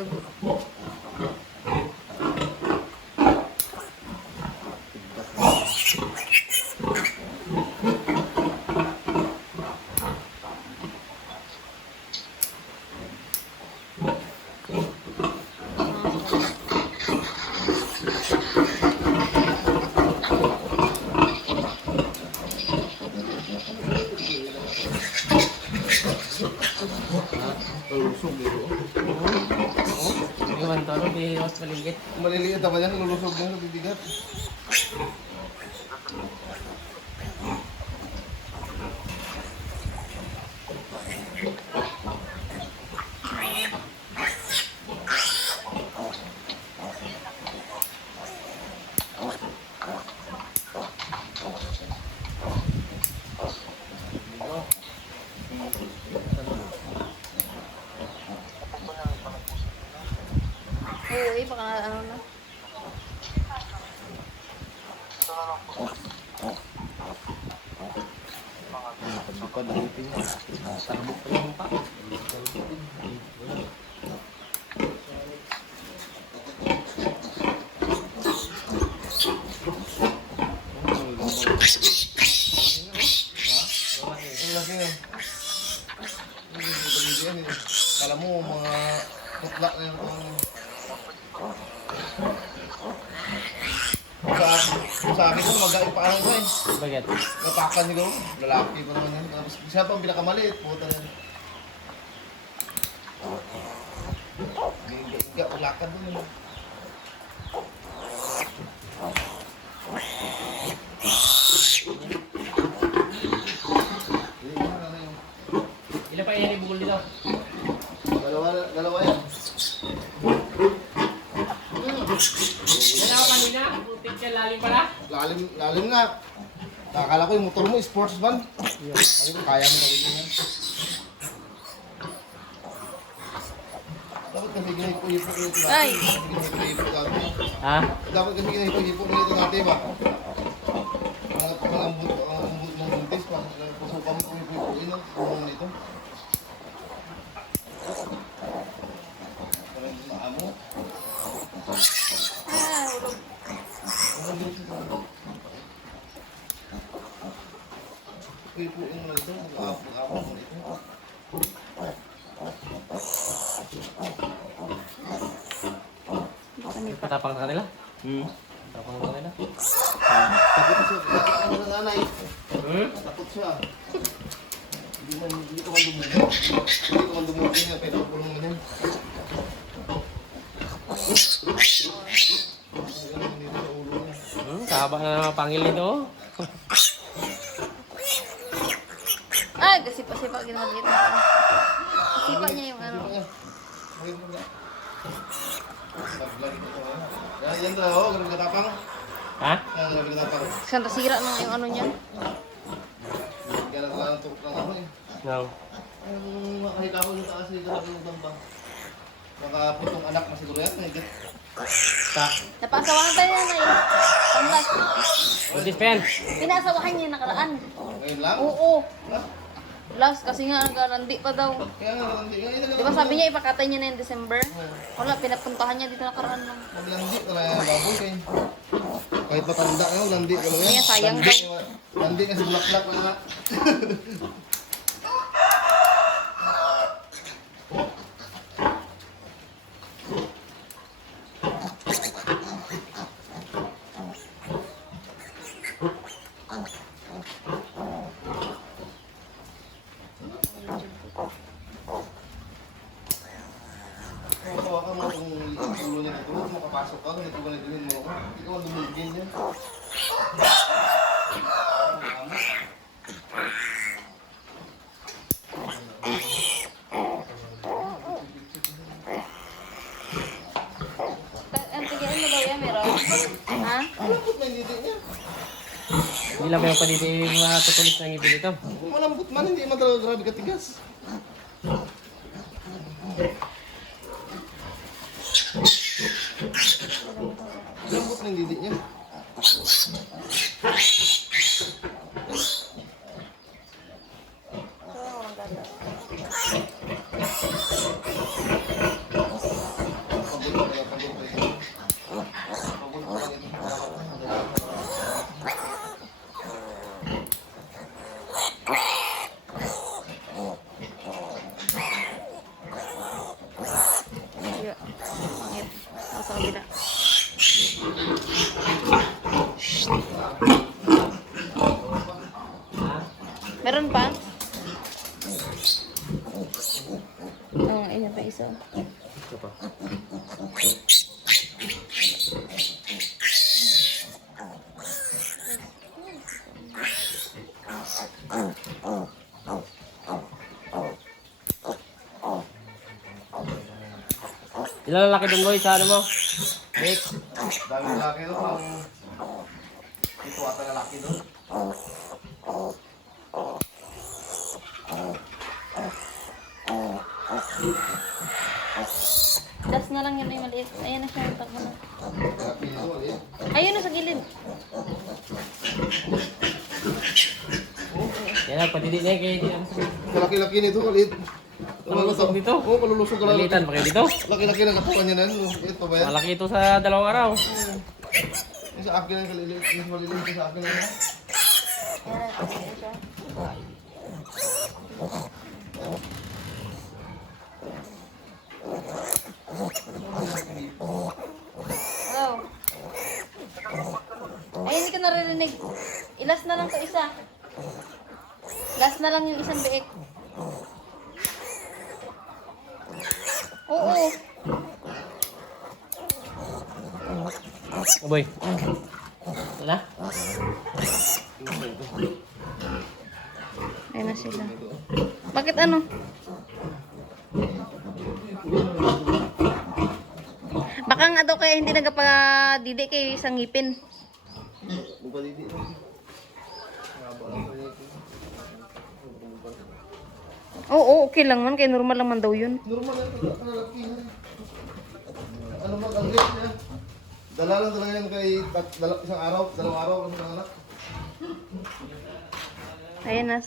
dugo. Lulusog dito. Iwan to, no? Bihiwas maligit. Maliliit naman yan, lulusog na, bibigat. Uy, baka ano na. Pagbuka na ipin niya. Tarbok pa lang pa. Ang laki na. Kala mo, mga tutlak na yung sa akin ko, magaling pa ano eh. Bagat. Natakan niyo, lalaki pa naman yan. Tapos siya pa ang pinakamaliit, puta yan. Hindi, ulakad doon. Ilan pa yan ibukol dito? Dalawa yan. Yan ako kanina. Putik ka, lalim pala. Lalim nga. Akala ko yung motor mo, sports van. Ano ko, kaya mo gawin yan. Dapat kasi ginahipon-hipon nito natin. Ay! Ginahipon-hipon natin. Ha? Dapat kasi ginahipon-hipon nito natin ba? Ang ambut ng buntis pa. Pasukan mo kung ipuin ang tulong nito. Parang maamo. Ah, ulog. Ang buntis ito. Ipuin mo na ito. Mag-aamo mo ito. Baka may pa. Patapang sa kanila? Patapang sa kanila? Takot siya. Takot ng nanay. Hmm? Takot siya. Hindi ko man dumugin. Hindi ko man dumugin niya. Pinakulong mo niya. Kahaba na pangil nito. Ah, gasipa-sipa ginawa dito. Sipa niya yung ano. Yan daw, oh, ganun katapang. Ha? Yan, ganun katapang. Santa sira na yung ano niya. Ganun ka lang tukok ng ano eh. No. Ang makahika ko yung taas dito na pinutang ba? Makaputong anak na siguro yan. Higit. Ta. Napasawahan tayo na eh. Panglas. Buntis pa yan. Pinasawahan niya nakaraan. Ngayon lang? Oo. Ha? Last kasi nga nagkarandi pa daw. Kaya nga, hindi. Di ba sabi niya ipakatay niya na yung December? Wala, pinapuntahan niya dito nakaraan lang. Maglandi ka na yung baboy kayo. Kahit matanda ka, landi ka lang yan. Kaya sayang Landi, daw. landi kasi bulaklak na nga. Hawakan mo itong ulo niya dito, makapasok ka, ganito ganito mo ako. Hindi ka man dumugin yan. Ang tigilan mo daw yan, meron? Ha? Malambot na yung dito niya. Hindi lang yung paniti matutulis ng ibig ito. Kung malambot man, hindi man talaga grabe katigas. Malambot na yung didi niya. O, sa kabila. Meron pa? Oo, ayun pa isa. Ito pa. Ilan lalaki doon boy sa ano mo? Nick? Dami lalaki doon. Ito ata lalaki doon. Das na lang yun ay maliit. Ayan na siya. Takbo na. Lalaki nito ulit. Ayun na sa gilid. Yan ang patidi na kayo dito. Kalaki-laki nito ulit. Malulusog dito. Oo, malulusog ka lang. Malitan pa kayo dito. Laki-laki ng katawan niya na. Ito ba yan? Malaki ito sa 2 araw. Yung sa akin ang kaliliit. Yung maliliit yung sa akin na. Ayan, ayan siya. Hello. Ay, hindi ko naririnig. Ilas na lang to isa. Last na lang yung isang biik. Oo. Oh boy. Wala? Ayun na sila. Bakit ano? Baka nga daw kaya hindi nagpapadidi kayo isang ngipin. Bupaliti. Oo, okay lang man. Kaya normal lang man daw yun. Normal lang ito. Lalaki na. Ano mag ang liit niya? Dala lang talaga yan kay isang araw, 2 araw, ano anak. Ayan na.